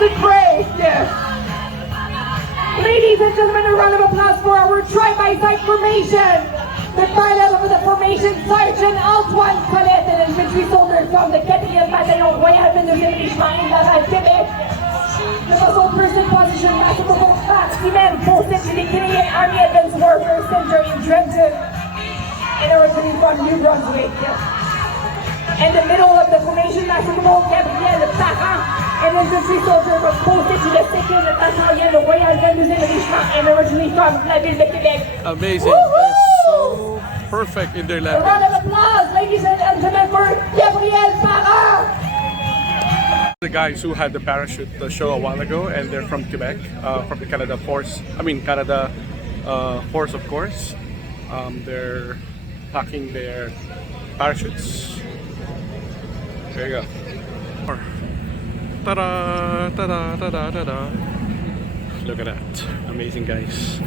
golden parade. Ladies and gentlemen, a round of applause for our tri-by-side formation. The pilot of the formation, Sergeant Antoine Colette, an infantry soldier from the 4e Bataillon Royal 22e Régiment in Laval, Québec. The muscle person position, Master Mark posted to the Canadian Army Advanced Warfare Center in Trenton, and originally from New Brunswick. In the middle of the formation, Master Gabriel Parent, an infantry soldier was posted to the 2nd Battalion Royal 22e Régiment, and originally from La Ville de Québec. Amazing. They're so perfect in their A round landing. of applause, ladies and gentlemen, for Gabriel Parent. The guys who had the parachute show a while ago, and they're from Quebec, from the Canada Force. Canada Force, of course. They're packing their parachutes. There you go. Ta-da! Ta-da! Ta-da! Ta-da! Look at that. Amazing, guys.